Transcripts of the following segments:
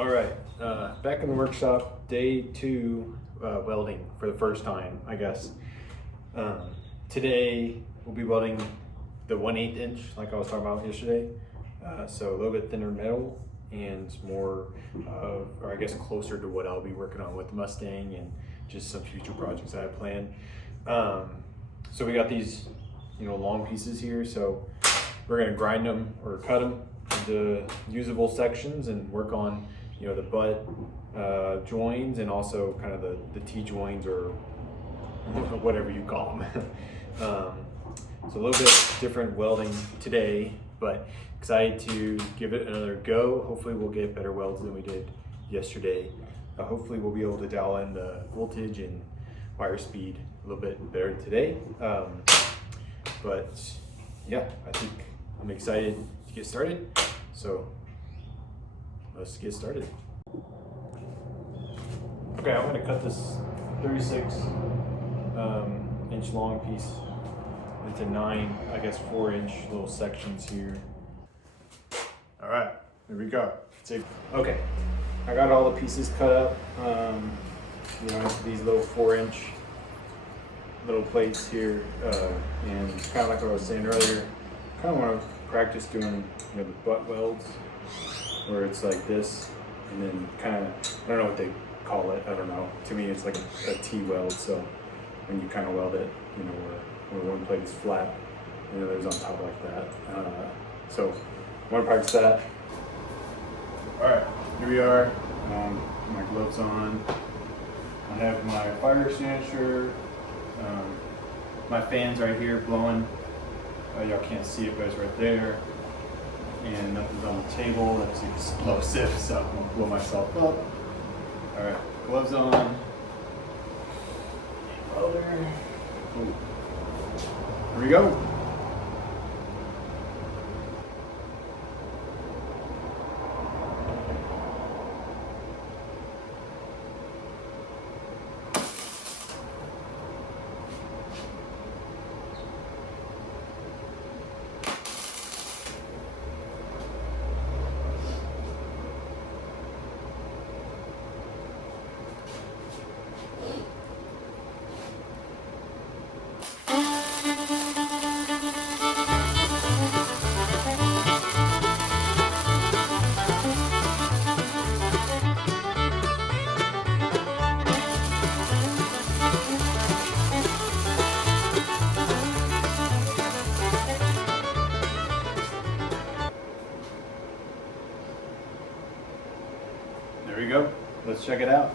All right, back in the workshop, day two, welding for the first time, I guess. Today we'll be welding the 1/8 inch, like I was talking about yesterday. So a little bit thinner metal and more, or I guess closer to what I'll be working on with the Mustang and just some future projects I have planned. So we got these, long pieces here. So we're gonna grind them or cut them into usable sections and work on the butt joins and also kind of the T-joins or whatever you call them. So a little bit different welding today, but excited to give it another go. Hopefully we'll get better welds than we did yesterday. Hopefully we'll be able to dial in the voltage and wire speed a little bit better today. But yeah, I think I'm excited to get started. So let's get started. Okay, I'm gonna cut this 36 inch long piece into 9, I guess 4-inch little sections here. All right, here we go. Okay, I got all the pieces cut up, into these little 4-inch little plates here, and kind of like what I was saying earlier, kind of want to practice doing the butt welds, where it's like this, and then kind of, I don't know what they call it, I don't know. To me, it's like a T-weld, so when you kind of weld it, where one plate is flat, and the other's on top like that. So I want to practice that. All right, here we are. My gloves on. I have my fire extinguisher. My fan's right here blowing. Y'all can't see it, but it's right there. And nothing's on the table. That's explosive, so I'm gonna blow myself up. All right, gloves on. Welder. Ooh. Here we go. There we go. Let's check it out.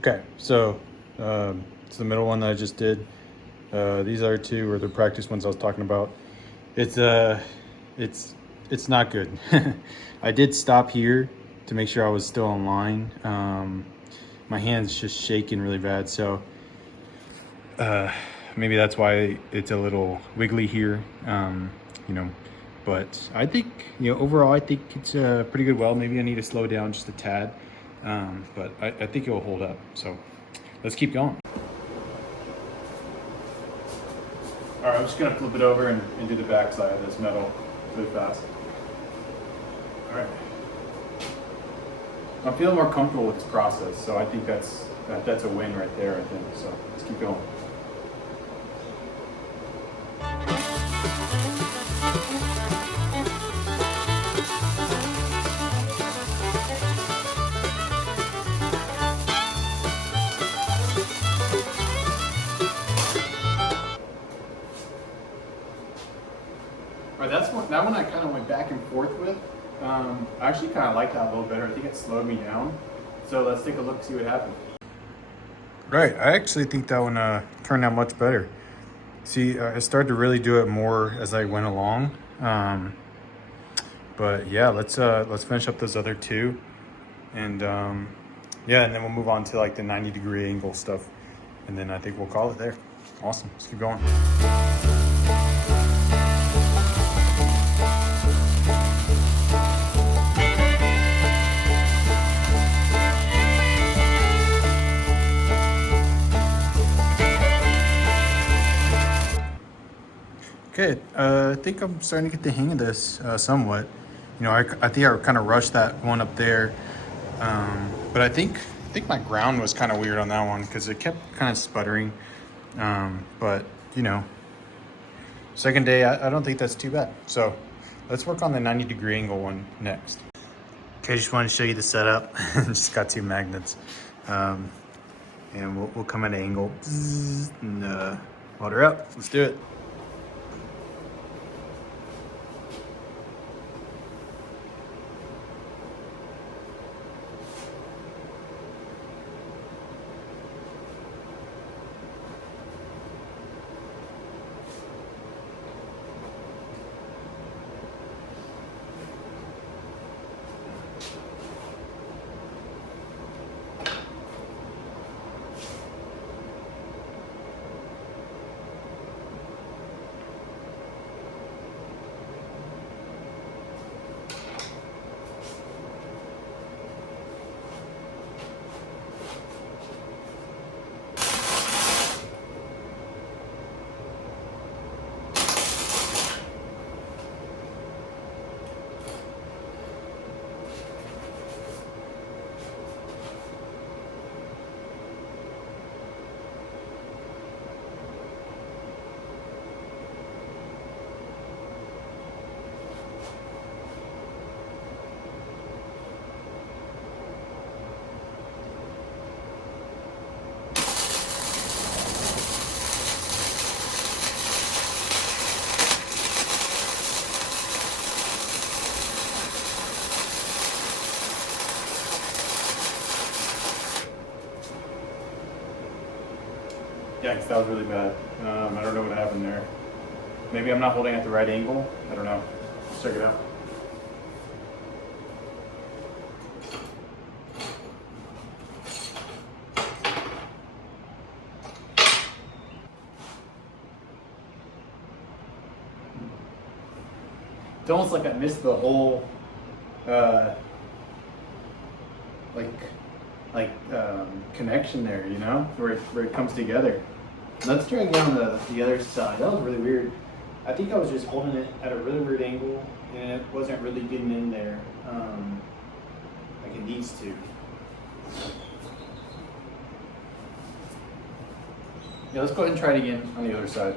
Okay, so it's the middle one that I just did. These other two are the practice ones I was talking about. It's not good. I did stop here to make sure I was still in line. My hand's just shaking really bad, so maybe that's why it's a little wiggly here. But I think overall I think it's a pretty good weld. Maybe I need to slow down just a tad. But I think it will hold up. So let's keep going. All right, I'm just gonna flip it over and do the back side of this metal really fast. All right. I'm feeling more comfortable with this process, so I think that's a win right there, I think. So let's keep going. That one I kind of went back and forth with. I actually kind of like that a little better. I think it slowed me down. So let's take a look and see what happens. Right, I actually think that one turned out much better. See, I started to really do it more as I went along. But yeah, let's finish up those other two, and yeah, and then we'll move on to like the 90-degree angle stuff, and then I think we'll call it there. Awesome, let's keep going. Okay, I think I'm starting to get the hang of this somewhat. You know, I think I kind of rushed that one up there, but I think my ground was kind of weird on that one because it kept kind of sputtering. But you know, second day, I don't think that's too bad. So let's work on the 90-degree angle one next. Okay, just want to show you the setup. Just got two magnets, and we'll come at an angle and weld her up. Let's do it. Yikes, that was really bad. I don't know what happened there. Maybe I'm not holding at the right angle. I don't know. Let's check it out. It's almost like I missed the whole, connection there, you know, where it comes together. Let's try again on the other side. That was really weird. I think I was just holding it at a really weird angle, and it wasn't really getting in there like it needs to. Yeah, let's go ahead and try it again on the other side.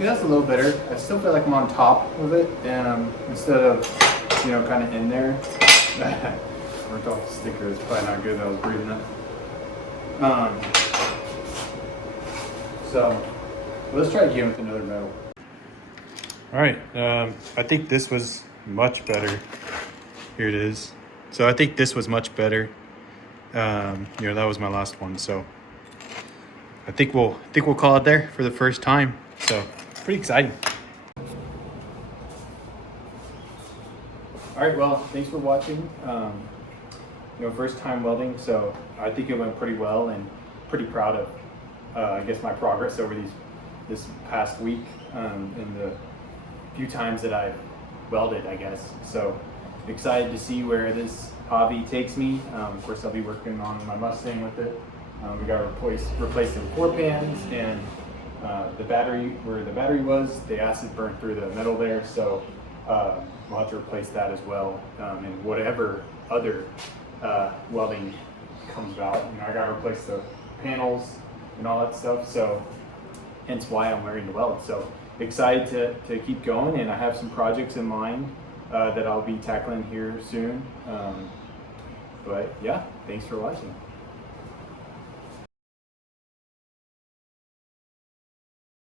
Okay, that's a little better. I still feel like I'm on top of it, and instead of, you know, kind of in there. Worked off the sticker. It's probably not good that I was breathing it. So let's try again with another metal. All right, I think this was much better. Here it is. So I think this was much better. You know, that was my last one. So I think we'll call it there for the first time. So pretty exciting. All right, well, thanks for watching. You know, first time welding, so I think it went pretty well, and pretty proud of, I guess, my progress over this past week, and the few times that I've welded, I guess. So excited to see where this hobby takes me. Of course, I'll be working on my Mustang with it. We got to replace some core pans, and the battery, where the battery was, the acid burned through the metal there, so we'll have to replace that as well, and whatever other welding comes about. You know, I gotta replace the panels and all that stuff, so hence why I'm learning to weld. So excited to keep going, and I have some projects in mind that I'll be tackling here soon. But yeah, thanks for watching.